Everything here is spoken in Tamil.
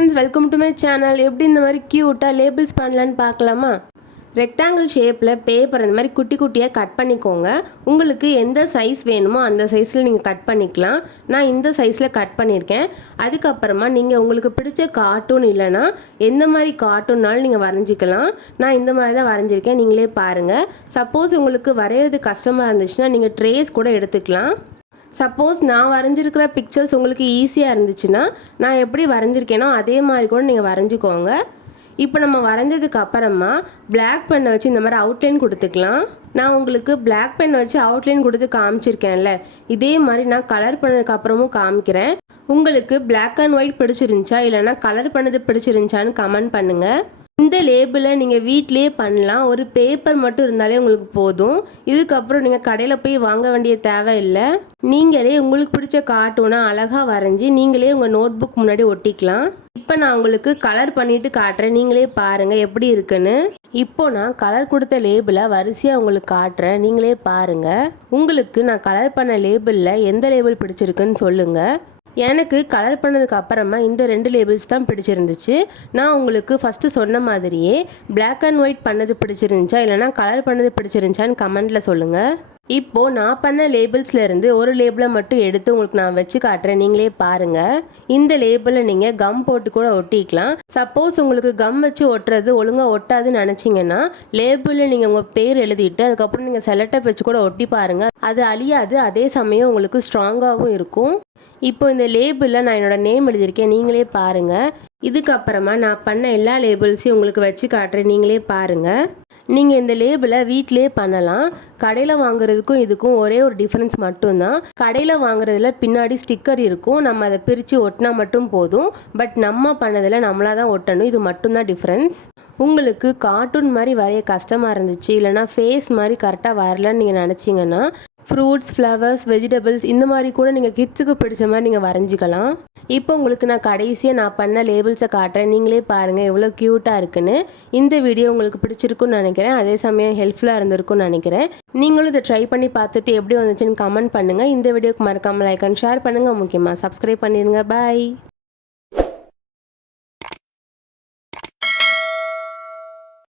friends, welcome to my channel. எப்படி இந்த மாதிரி கியூட்டா லேபிள்ஸ் பண்ணலான்னு பார்க்கலாமா? ரெக்டாங்கிள் ஷேப்பில் பேப்பர் இந்த மாதிரி குட்டி குட்டியாக கட் பண்ணிக்கோங்க. உங்களுக்கு எந்த சைஸ் வேணுமோ அந்த சைஸில் நீங்கள் கட் பண்ணிக்கலாம். நான் இந்த சைஸில் கட் பண்ணியிருக்கேன். அதுக்கப்புறமா நீங்கள் உங்களுக்கு பிடிச்ச கார்ட்டூன் இல்லைனா எந்த மாதிரி கார்ட்டூன்னாலும் நீங்கள் வரைஞ்சிக்கலாம். நான் இந்த மாதிரி தான் வரைஞ்சிருக்கேன், நீங்களே பாருங்கள். சப்போஸ் உங்களுக்கு வரைகிறது கஷ்டமாக இருந்துச்சுன்னா நீங்கள் ட்ரேஸ் கூட எடுத்துக்கலாம். சப்போஸ் நான் வரைஞ்சிருக்கிற பிக்சர்ஸ் உங்களுக்கு ஈஸியாக இருந்துச்சுன்னா நான் எப்படி வரைஞ்சிருக்கேனோ அதே மாதிரி கூட நீங்கள் வரைஞ்சிக்கோங்க. இப்போ நம்ம வரைஞ்சதுக்கு அப்புறமா பிளாக் பென்னை வச்சு இந்த மாதிரி அவுட்லைன் கொடுத்துக்கலாம். நான் உங்களுக்கு பிளாக் பென் வச்சு அவுட்லைன் கொடுத்து காமிச்சிருக்கேன்ல, இதே மாதிரி நான் கலர் பண்ணதுக்கு அப்புறமும் காமிக்கிறேன். உங்களுக்கு பிளாக் அண்ட் ஒயிட் பிடிச்சிருந்துச்சா இல்லைனா கலர் பண்ணது பிடிச்சிருந்துச்சான்னு கமெண்ட் பண்ணுங்கள். இந்த லேபிளை நீங்கள் வீட்டிலே பண்ணலாம். ஒரு பேப்பர் மட்டும் இருந்தாலே உங்களுக்கு போதும். இதுக்கப்புறம் நீங்கள் கடையில் போய் வாங்க வேண்டிய தேவை இல்லை. நீங்களே உங்களுக்கு பிடிச்ச கார்ட்டூனாக அழகாக வரைஞ்சி நீங்களே உங்கள் நோட் புக் முன்னாடி ஒட்டிக்கலாம். இப்போ நான் உங்களுக்கு கலர் பண்ணிட்டு காட்டுறேன், நீங்களே பாருங்கள் எப்படி இருக்குன்னு. இப்போ நான் கலர் கொடுத்த லேபிளை வரிசையாக உங்களுக்கு காட்டுறேன், நீங்களே பாருங்கள். உங்களுக்கு நான் கலர் பண்ண லேபிளில் எந்த லேபிள் பிடிச்சிருக்குன்னு சொல்லுங்கள். எனக்கு கலர் பண்ணதுக்கு அப்புறமா இந்த 2 லேபிள்ஸ் தான் பிடிச்சிருந்துச்சு. நான் உங்களுக்கு ஃபஸ்ட்டு சொன்ன மாதிரியே பிளாக் அண்ட் ஒயிட் பண்ணது பிடிச்சிருந்துச்சா இல்லைனா கலர் பண்ணது பிடிச்சிருந்துச்சான்னு கமெண்டில் சொல்லுங்கள். இப்போது நான் பண்ண லேபிள்ஸ்லேருந்து ஒரு லேபிளை மட்டும் எடுத்து உங்களுக்கு நான் வச்சு காட்டுறேன், நீங்களே பாருங்கள். இந்த லேபிளை நீங்கள் கம் போட்டு கூட ஒட்டிக்கலாம். சப்போஸ் உங்களுக்கு கம் வச்சு ஒட்டுறது ஒழுங்காக ஒட்டாதுன்னு நினச்சிங்கன்னா லேபிளில் நீங்கள் உங்கள் பேர் எழுதிட்டு அதுக்கப்புறம் நீங்கள் செலட்டை வச்சு கூட ஒட்டி பாருங்கள். அது அழியாது, அதே சமயம் உங்களுக்கு ஸ்ட்ராங்காகவும் இருக்கும். இப்போ இந்த லேபிளில் நான் என்னோடய நேம் எழுதியிருக்கேன், நீங்களே பாருங்கள். இதுக்கப்புறமா நான் பண்ண எல்லா லேபிள்ஸையும் உங்களுக்கு வச்சு காட்டுறேன், நீங்களே பாருங்கள். நீங்கள் இந்த லேபிளை வீட்டிலே பண்ணலாம். கடையில் வாங்குறதுக்கும் இதுக்கும் ஒரே ஒரு டிஃப்ரென்ஸ் மட்டும்தான். கடையில் வாங்குறதுல பின்னாடி ஸ்டிக்கர் இருக்கும், நம்ம அதை பிரித்து ஒட்டினா மட்டும் போதும். பட் நம்ம பண்ணதில் நம்மளாக தான் ஒட்டணும், இது மட்டும்தான் டிஃப்ரென்ஸ். உங்களுக்கு கார்ட்டூன் மாதிரி வரைய கஷ்டமாக இருந்துச்சு இல்லைனா ஃபேஸ் மாதிரி கரெக்டாக வரலன்னு நீங்கள் நினச்சிங்கன்னா ஃப்ரூட்ஸ், ஃப்ளவர்ஸ், வெஜிடபிள்ஸ் இந்த மாதிரி கூட நீங்கள் கிட்ஸுக்கு பிடிச்ச மாதிரி நீங்கள் வரைஞ்சிக்கலாம். இப்போ உங்களுக்கு நான் கடைசியாக நான் பண்ண லேபிள்ஸை காட்டுறேன், நீங்களே பாருங்கள் எவ்வளோ க்யூட்டாக இருக்குன்னு. இந்த வீடியோ உங்களுக்கு பிடிச்சிருக்குன்னு நினைக்கிறேன், அதே சமயம் ஹெல்ப்ஃபுல்லாக இருந்திருக்குன்னு நினைக்கிறேன். நீங்களும் இதை ட்ரை பண்ணி பார்த்துட்டு எப்படி வந்துச்சுன்னு கமெண்ட் பண்ணுங்கள். இந்த வீடியோக்கு மறக்காமல் லைக் அண்ட் ஷேர் பண்ணுங்கள். முக்கியமாக சப்ஸ்கிரைப் பண்ணிடுங்க. பாய்.